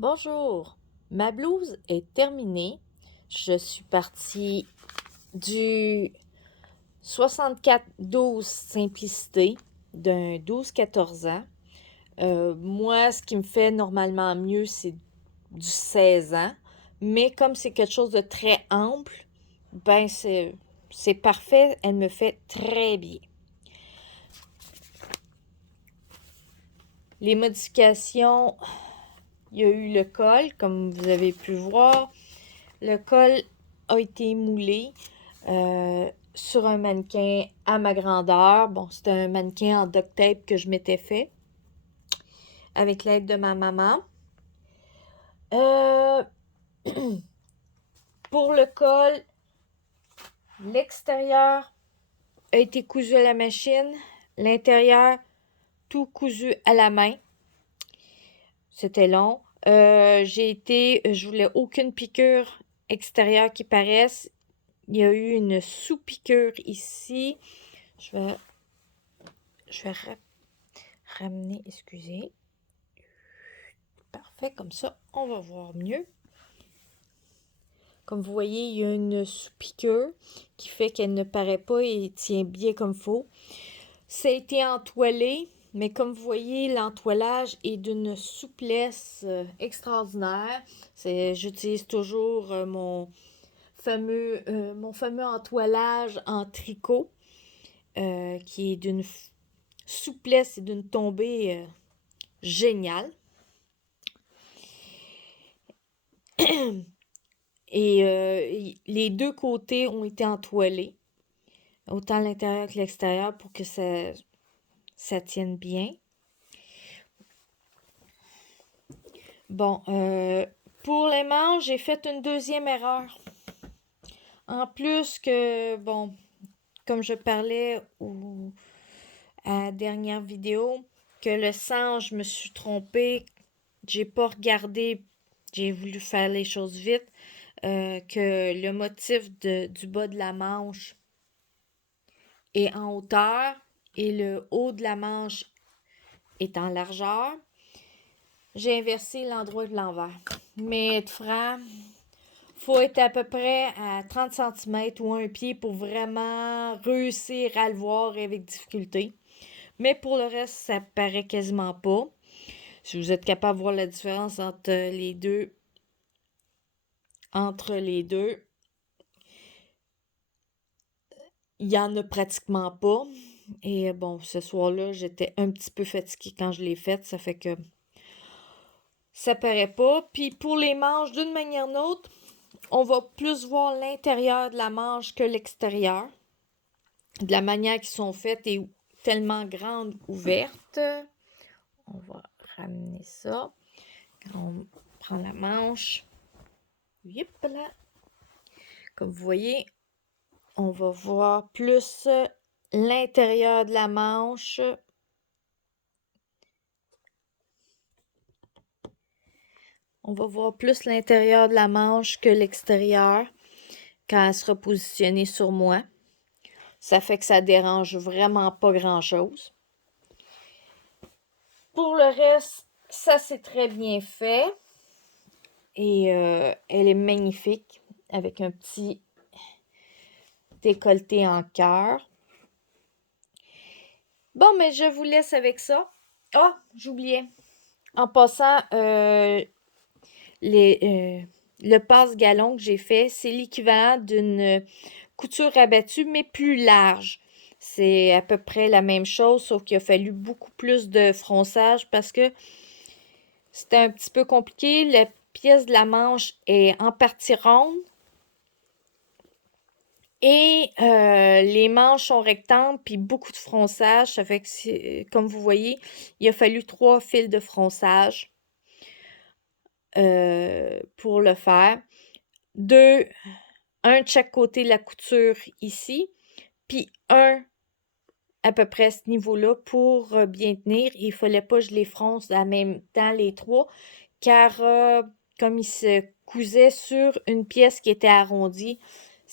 Bonjour, ma blouse est terminée. Je suis partie du 64-12 Simplicité d'un 12-14 ans. Moi, ce qui me fait normalement mieux, c'est du 16 ans. Mais comme c'est quelque chose de très ample, ben c'est parfait. Elle me fait très bien. Les modifications, il y a eu le col, comme vous avez pu voir. Le col a été moulé sur un mannequin à ma grandeur. Bon, c'était un mannequin en duct tape que je m'étais fait avec l'aide de ma maman. Pour le col, l'extérieur a été cousu à la machine, l'intérieur tout cousu à la main. C'était long. Je voulais aucune piqûre extérieure qui paraisse. Il y a eu une sous-piqûre ici. Je vais ramener, excusez. Parfait, comme ça, on va voir mieux. Comme vous voyez, il y a une sous-piqûre qui fait qu'elle ne paraît pas et tient bien comme il faut. Ça a été entoilé, mais comme vous voyez, l'entoilage est d'une souplesse extraordinaire. J'utilise toujours mon fameux entoilage en tricot qui est d'une souplesse et d'une tombée géniale. Et les deux côtés ont été entoilés, autant l'intérieur que l'extérieur, pour que ça tienne bien. Bon, pour les manches, j'ai fait une deuxième erreur. En plus que, bon, comme je parlais à la dernière vidéo, que le sens, je me suis trompée, j'ai pas regardé, j'ai voulu faire les choses vite, que le motif du bas de la manche est en hauteur et le haut de la manche est en largeur. J'ai inversé l'endroit de l'envers. Mais être franc, faut être à peu près à 30 cm ou un pied pour vraiment réussir à le voir avec difficulté. Mais pour le reste, ça paraît quasiment pas. Si vous êtes capable de voir la différence entre les deux, il y en a pratiquement pas. Et bon, ce soir-là, j'étais un petit peu fatiguée quand je l'ai faite. Ça fait que ça paraît pas. Puis pour les manches, d'une manière ou d'une autre, on va plus voir l'intérieur de la manche que l'extérieur. De la manière qu'ils sont faites et tellement grande ouverte. On va ramener ça. On prend la manche. Yep, là. Comme vous voyez, on va voir plus l'intérieur de la manche. On va voir plus l'intérieur de la manche que l'extérieur quand elle sera positionnée sur moi. Ça fait que ça dérange vraiment pas grand-chose. Pour le reste, ça c'est très bien fait. Et elle est magnifique avec un petit décolleté en cœur. Bon, mais je vous laisse avec ça. Ah, j'oubliais. En passant, le passe-galon que j'ai fait, c'est l'équivalent d'une couture rabattue, mais plus large. C'est à peu près la même chose, sauf qu'il a fallu beaucoup plus de fronçage parce que c'était un petit peu compliqué. La pièce de la manche est en partie ronde. Et les manches sont rectangles, puis beaucoup de fronçage. Ça fait que, comme vous voyez, il a fallu 3 fils de fronçage pour le faire. Un de chaque côté de la couture ici, puis un à peu près à ce niveau-là pour bien tenir. Il ne fallait pas que je les fronce en même temps les trois, car comme ils se cousaient sur une pièce qui était arrondie,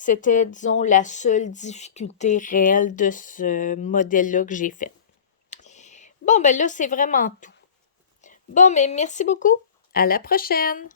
c'était, disons, la seule difficulté réelle de ce modèle-là que j'ai fait. Bon, ben là, c'est vraiment tout. Bon, mais merci beaucoup. À la prochaine!